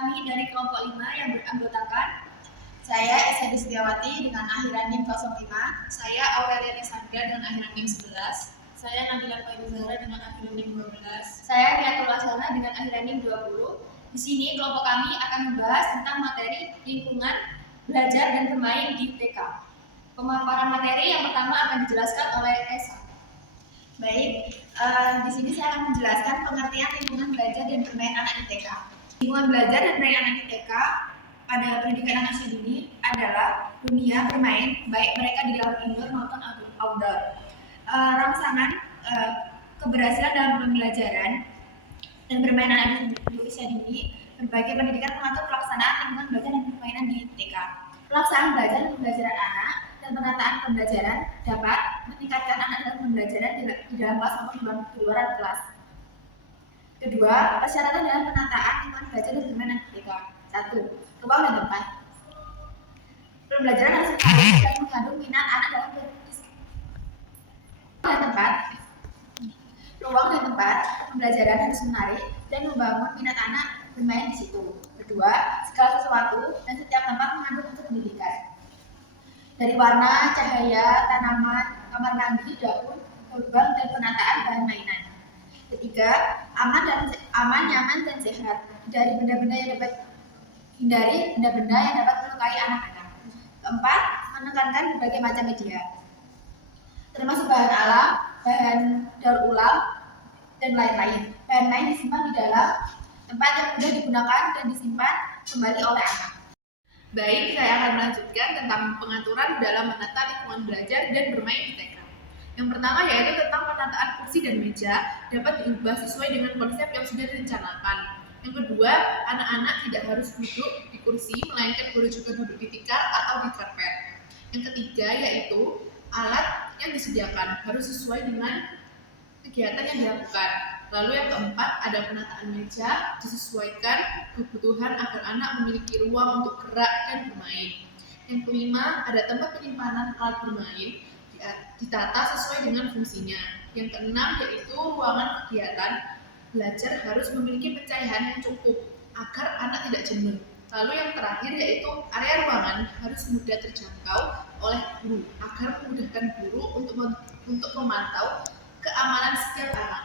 Kami dari kelompok 5 yang beranggotakan saya Esa Setiawati dengan akhiran NIM 05, saya Aurelia Sandra dengan akhiran NIM 11, saya Nabila Fairu Zahra dengan akhiran NIM 12, saya Niatul Lasana dengan akhiran NIM 20. Di sini kelompok kami akan membahas tentang materi lingkungan belajar dan bermain di TK. Pemaparan materi yang pertama akan dijelaskan oleh Esa. Baik, di sini saya akan menjelaskan pengertian lingkungan belajar dan bermain anak di TK. Lingkungan belajar dan bermain anak di TK pada pendidikan anak usia dini adalah dunia bermain, baik mereka di dalam indoor maupun outdoor. Rangsangan keberhasilan dalam pembelajaran dan bermain anak di usia dini, berbagai pendidikan mengatur pelaksanaan lingkungan belajar dan permainan di TK. Pelaksanaan belajar dan pembelajaran anak dan penataan pembelajaran dapat meningkatkan anak dalam pembelajaran di dalam kelas maupun di luar kelas. Kedua, persyaratan dalam penataan lingkungan belajar dan bermain anak di TK. 1. Ruang dan tempat. Pembelajaran harus menarik dan mengandung minat anak dalam tempat. Ruang dan tempat pembelajaran harus menarik dan membangun minat anak bermain di situ. Kedua, segala sesuatu dan setiap tempat mengandung unsur pendidikan. Dari warna, cahaya, tanaman, kamar mandi, dapur, gerbang, dan penataan bahan mainan. Ketiga, aman, nyaman, dan sehat. Hindari benda-benda yang dapat melukai anak-anak. Keempat, menekankan berbagai macam media, termasuk bahan alam, bahan daur ulang, dan lain-lain. Bahan main disimpan di dalam tempat yang mudah digunakan dan disimpan kembali oleh anak. Baik, saya akan melanjutkan tentang pengaturan dalam menata lingkungan belajar dan bermain di TK. Yang pertama yaitu tentang penataan kursi dan meja dapat diubah sesuai dengan konsep yang sudah direncanakan. Yang kedua, anak-anak tidak harus duduk di kursi, melainkan boleh juga duduk di tikar atau di karpet. Yang ketiga yaitu alat yang disediakan harus sesuai dengan kegiatan yang dilakukan. Lalu yang keempat, ada penataan meja disesuaikan kebutuhan agar anak memiliki ruang untuk gerak dan bermain. Yang kelima, ada tempat penyimpanan alat bermain ditata sesuai dengan fungsinya. Yang keenam yaitu ruangan kegiatan belajar harus memiliki pencahayaan yang cukup agar anak tidak jenuh. Lalu yang terakhir yaitu area ruangan harus mudah terjangkau oleh guru agar memudahkan guru untuk memantau keamanan setiap anak.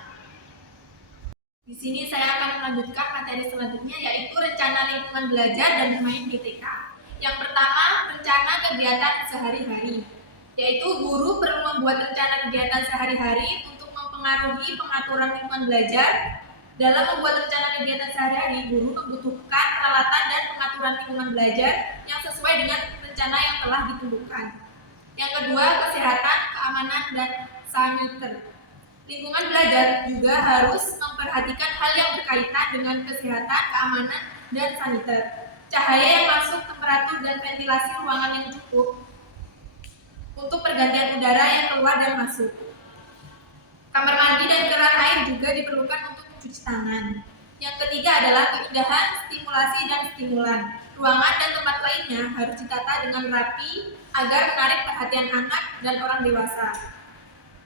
Di sini saya akan melanjutkan materi selanjutnya yaitu rencana lingkungan belajar dan bermain di TK. Yang pertama, rencana kegiatan sehari-hari, yaitu guru perlu membuat rencana kegiatan sehari-hari untuk mempengaruhi pengaturan lingkungan belajar. Dalam membuat rencana kegiatan sehari-hari, guru membutuhkan peralatan dan pengaturan lingkungan belajar yang sesuai dengan rencana yang telah ditentukan. Yang kedua, kesehatan, keamanan, dan saniter. Lingkungan belajar juga harus memperhatikan hal yang berkaitan dengan kesehatan, keamanan, dan saniter. Cahaya yang masuk, temperatur, dan ventilasi ruangan yang cukup untuk pergantian udara yang keluar dan masuk. Kamar mandi dan keran air juga diperlukan untuk mencuci tangan. Yang ketiga adalah keindahan, stimulasi, dan stimulan. Ruangan dan tempat lainnya harus ditata dengan rapi agar menarik perhatian anak dan orang dewasa.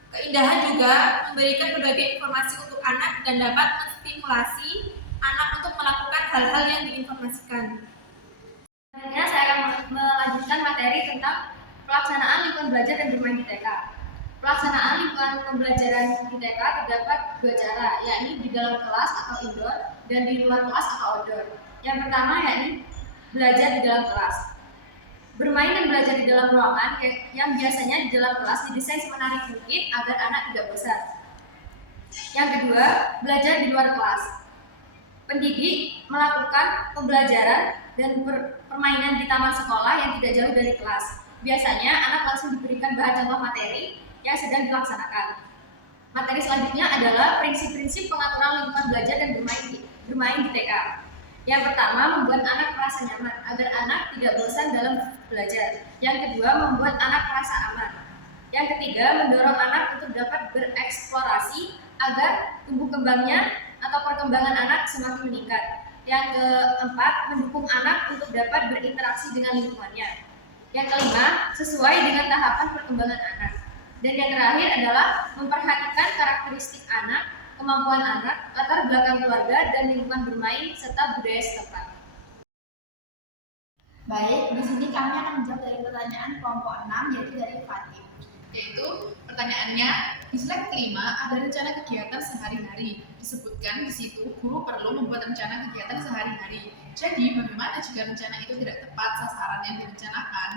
Keindahan juga memberikan berbagai informasi untuk anak dan dapat menstimulasi anak untuk melakukan hal-hal yang diinformasikan. Selanjutnya saya akan melanjutkan materi tentang pelaksanaan lingkungan belajar dan bermain di TK. Pelaksanaan lingkungan pembelajaran di TK terdapat dua cara, yakni di dalam kelas atau indoor dan di luar kelas atau outdoor. Yang pertama yakni belajar di dalam kelas. Bermain dan belajar di dalam ruangan yang biasanya di dalam kelas didesain semenarik mungkin agar anak tidak bosan. Yang kedua, belajar di luar kelas. Pendidik melakukan pembelajaran dan permainan di taman sekolah yang tidak jauh dari kelas. Biasanya anak langsung diberikan bahan contoh materi yang sedang dilaksanakan. Materi selanjutnya adalah prinsip-prinsip pengaturan lingkungan belajar dan bermain di TK. Yang pertama, membuat anak merasa nyaman agar anak tidak bosan dalam belajar. Yang kedua, membuat anak merasa aman. Yang ketiga, mendorong anak untuk dapat bereksplorasi agar tumbuh kembangnya atau perkembangan anak semakin meningkat. Yang keempat, mendukung anak untuk dapat berinteraksi dengan lingkungannya. Yang kelima, sesuai dengan tahapan perkembangan anak. Dan yang terakhir adalah memperhatikan karakteristik anak, kemampuan anak, latar belakang keluarga, dan lingkungan bermain, serta budaya setempat. Baik, di sini kami akan menjawab dari pertanyaan kelompok 6, yaitu dari Fatih. Yaitu pertanyaannya, di slide kelima ada rencana kegiatan sehari-hari. Disebutkan di situ guru perlu membuat rencana kegiatan sehari-hari. Jadi bagaimana jika rencana itu tidak tepat sasaran yang direncanakan?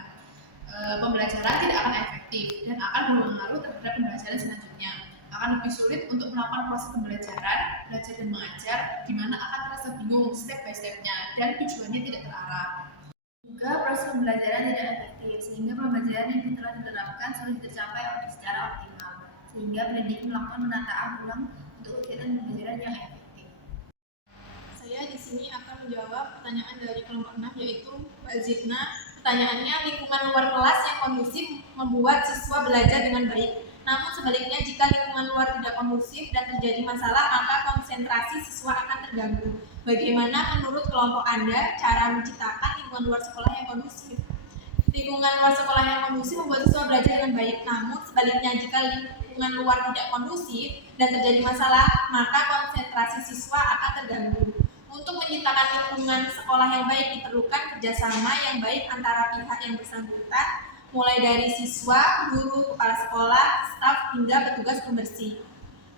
Pembelajaran tidak akan efektif dan akan berpengaruh terhadap pembelajaran selanjutnya. Akan lebih sulit untuk melakukan proses pembelajaran, belajar dan mengajar, di mana akan terasa bingung step by step-nya dan tujuannya tidak terarah. Juga proses pembelajaran tidak efektif, sehingga pembelajaran yang telah diterapkan sulit tercapai secara optimal, sehingga pendidik melakukan penataan ulang untuk kegiatan pembelajaran yang efektif. Saya di sini akan menjawab pertanyaan dari kelompok 6, yaitu Mbak Zidna. Pertanyaannya, lingkungan luar kelas yang kondusif membuat siswa belajar dengan baik. Namun sebaliknya, jika lingkungan luar tidak kondusif dan terjadi masalah, maka konsentrasi siswa akan terganggu. Bagaimana menurut kelompok Anda cara menciptakan lingkungan luar sekolah yang kondusif? Lingkungan luar sekolah yang kondusif membuat siswa belajar dengan baik. Namun sebaliknya, jika lingkungan luar tidak kondusif dan terjadi masalah, maka konsentrasi siswa akan terganggu. Untuk menciptakan lingkungan sekolah yang baik diperlukan kerjasama yang baik antara pihak yang bersangkutan, mulai dari siswa, guru, kepala sekolah, staf, hingga petugas pembersih.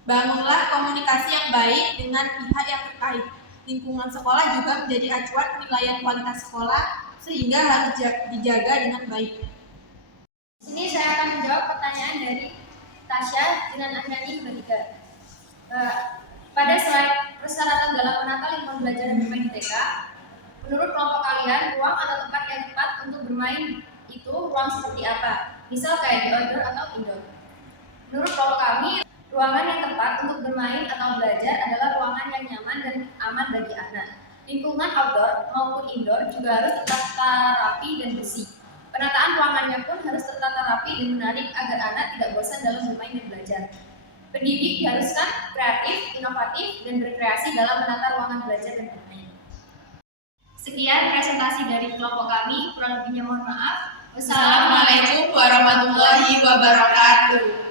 Bangunlah komunikasi yang baik dengan pihak yang terkait. Lingkungan sekolah juga menjadi acuan penilaian kualitas sekolah, sehingga harus dijaga dengan baik. Di sini saya akan menjawab pertanyaan dari Tasya dengan Anjani Mbak. Pada slide persyaratan dalam menata lingkungan belajar dan bermain di TK, menurut kelompok kalian, ruang atau tempat yang tepat untuk bermain itu ruang seperti apa? Misal kayak di outdoor atau indoor. Menurut kelompok kami, ruangan yang tepat untuk bermain atau belajar adalah ruangan yang nyaman dan aman bagi anak. Lingkungan outdoor maupun indoor juga harus tertata rapi dan bersih. Penataan ruangannya pun harus tertata rapi dan menarik agar anak tidak bosan dalam bermain dan belajar. Pendidik diharuskan kreatif, inovatif, dan berkreasi dalam menata ruangan belajar dan bermain. Sekian presentasi dari kelompok kami, kurang lebihnya mohon maaf. Wassalamualaikum warahmatullahi wabarakatuh.